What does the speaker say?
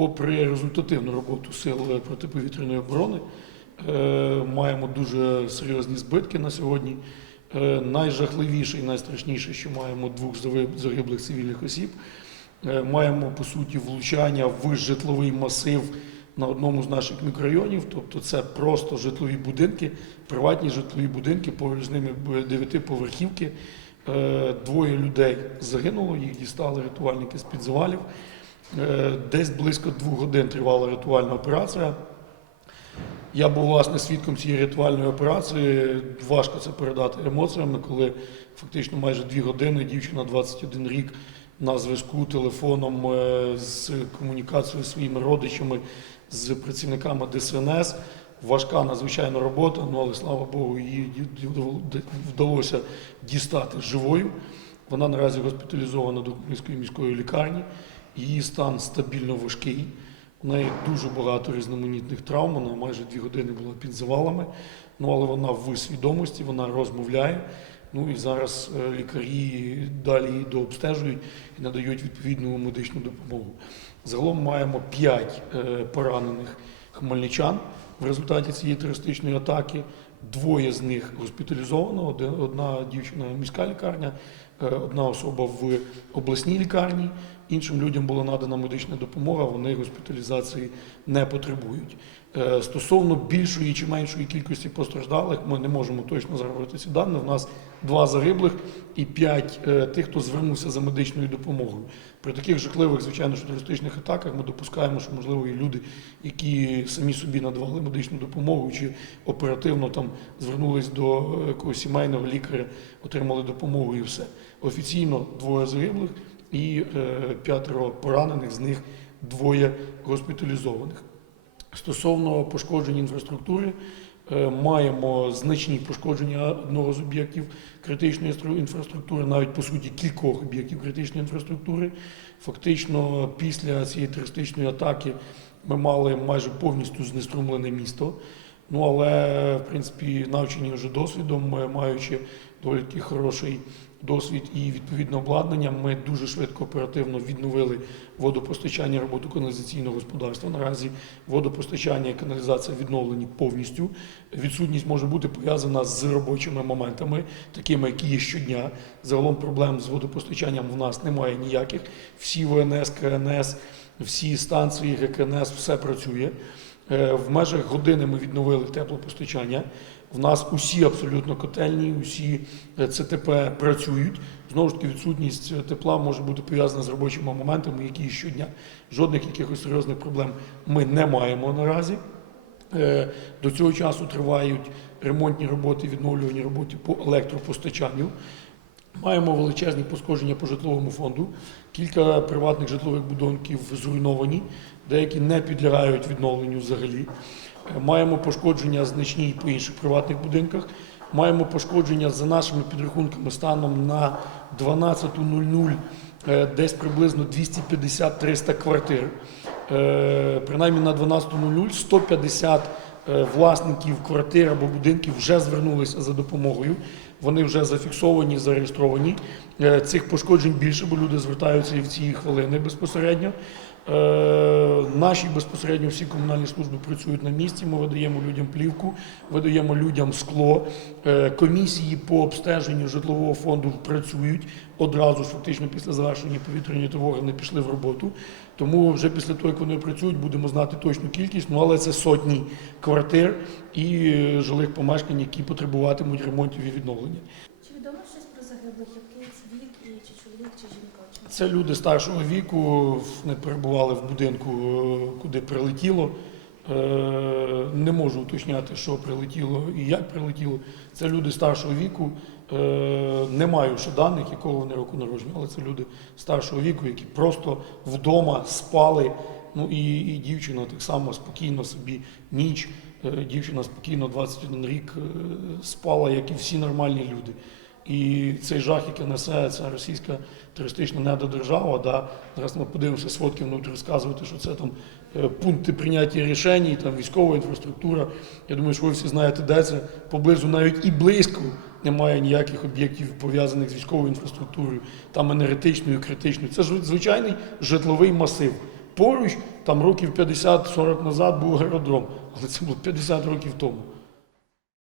попри результативну роботу сил протиповітряної оборони, е, маємо дуже серйозні збитки на сьогодні. Е, Найжахливіше і найстрашніше, що маємо двох загиблих цивільних осіб. Е, Маємо по суті влучання в житловий масив на одному з наших мікрорайонів. Тобто це просто житлові будинки, приватні житлові будинки, поруч з ними дев'ятиповерхівки. Е, Двоє людей загинуло, їх дістали рятувальники з під завалів. Е, Десь близько двох годин тривала рятувальна операція. Я був власне свідком цієї рятувальної операції. Важко це передати емоціями, коли фактично майже дві години дівчина 21 рік на зв'язку телефоном е, з комунікацією зі своїми родичами, з працівниками ДСНС. Важка надзвичайно робота, ну але слава Богу, її вдалося дістати живою. Вона наразі госпіталізована до Хмельницької міської лікарні. Її стан стабільно важкий. У неї дуже багато різноманітних травм. Вона майже дві години була під завалами. Ну але вона в свідомості, вона розмовляє. Ну і зараз е, лікарі далі її дообстежують і надають відповідну медичну допомогу. Загалом маємо п'ять е, поранених хмельничан в результаті цієї терористичної атаки. Двоє з них госпіталізовано. Одна дівчина міська лікарня, одна особа в обласній лікарні. Іншим людям була надана медична допомога, вони госпіталізації не потребують. Е, Стосовно більшої чи меншої кількості постраждалих, ми не можемо точно заробити ці дані. У нас два загиблих і п'ять е, тих, хто звернувся за медичною допомогою. При таких жахливих, звичайно, ж, терористичних атаках ми допускаємо, що можливо і люди, які самі собі надавали медичну допомогу, чи оперативно там звернулись до е, якогось сімейного лікаря, отримали допомогу і все. Офіційно двоє загиблих і е, п'ятеро поранених, з них двоє госпіталізованих. Стосовно пошкоджень інфраструктури, е, маємо значні пошкодження одного з об'єктів критичної інфраструктури, навіть по суті кількох об'єктів критичної інфраструктури. Фактично, після цієї терористичної атаки ми мали майже повністю знеструмлене місто. Ну але в принципі навчені вже досвідом, маючи доволі таки хороший досвід і відповідне обладнання, ми дуже швидко оперативно відновили водопостачання роботу каналізаційного господарства. Наразі водопостачання і каналізація відновлені повністю. Відсутність може бути пов'язана з робочими моментами, такими, які є щодня. Загалом проблем з водопостачанням в нас немає ніяких. Всі ВНС, КНС, всі станції ГКНС, все працює. Е, В межах години ми відновили теплопостачання. В нас усі абсолютно котельні, усі е, ЦТП працюють. Знову ж таки, відсутність е, тепла може бути пов'язана з робочими моментами, які щодня. Жодних якихось серйозних проблем ми не маємо наразі. Е, До цього часу тривають ремонтні роботи, відновлювані роботи по електропостачанню. Маємо величезні пошкодження по житловому фонду. Кілька приватних житлових будинків зруйновані, деякі не підлягають відновленню взагалі. Маємо пошкодження значні по інших приватних будинках. Маємо пошкодження за нашими підрахунками станом на 12.00 е, десь приблизно 250-300 квартир. Е, Принаймні на 12.00 150 е, власників квартир або будинків вже звернулися за допомогою. Вони вже зафіксовані, зареєстровані. Цих пошкоджень більше, бо люди звертаються і в ці хвилини безпосередньо. Е, Наші безпосередньо всі комунальні служби працюють на місці. Ми видаємо людям плівку, видаємо людям скло. Е, Комісії по обстеженню житлового фонду працюють одразу фактично після завершення повітряної тривоги. Вони пішли в роботу. Тому вже після того, як вони працюють, будемо знати точну кількість. Ну але це сотні квартир і е, жилих помешкань, які потребуватимуть ремонтів і відновлення. Про загиблих? Який вік, і чи чоловік, чи жінка? Це люди старшого віку, не перебували в будинку, е, куди прилетіло. Е, Не можу уточняти, що прилетіло і як прилетіло. Це люди старшого віку. Е, Не маю ще даних, якого вони року народження, але це люди старшого віку, які просто вдома спали. Ну і, і дівчина так само спокійно собі ніч. Дівчина спокійно 21 рік спала, як і всі нормальні люди. І цей жах, який несе ця російська терористична недодержава, да, зараз ми подивимося сводки, вони будуть розказувати, що це там е, пункти прийняття рішень, там військова інфраструктура. Я думаю, що ви всі знаєте, де це поблизу навіть і близько немає ніяких об'єктів пов'язаних з військовою інфраструктурою, там енергетичною, критичною. Це ж звичайний житловий масив. поруч, там років 50-40 назад був аеродром, але це було 50 років тому.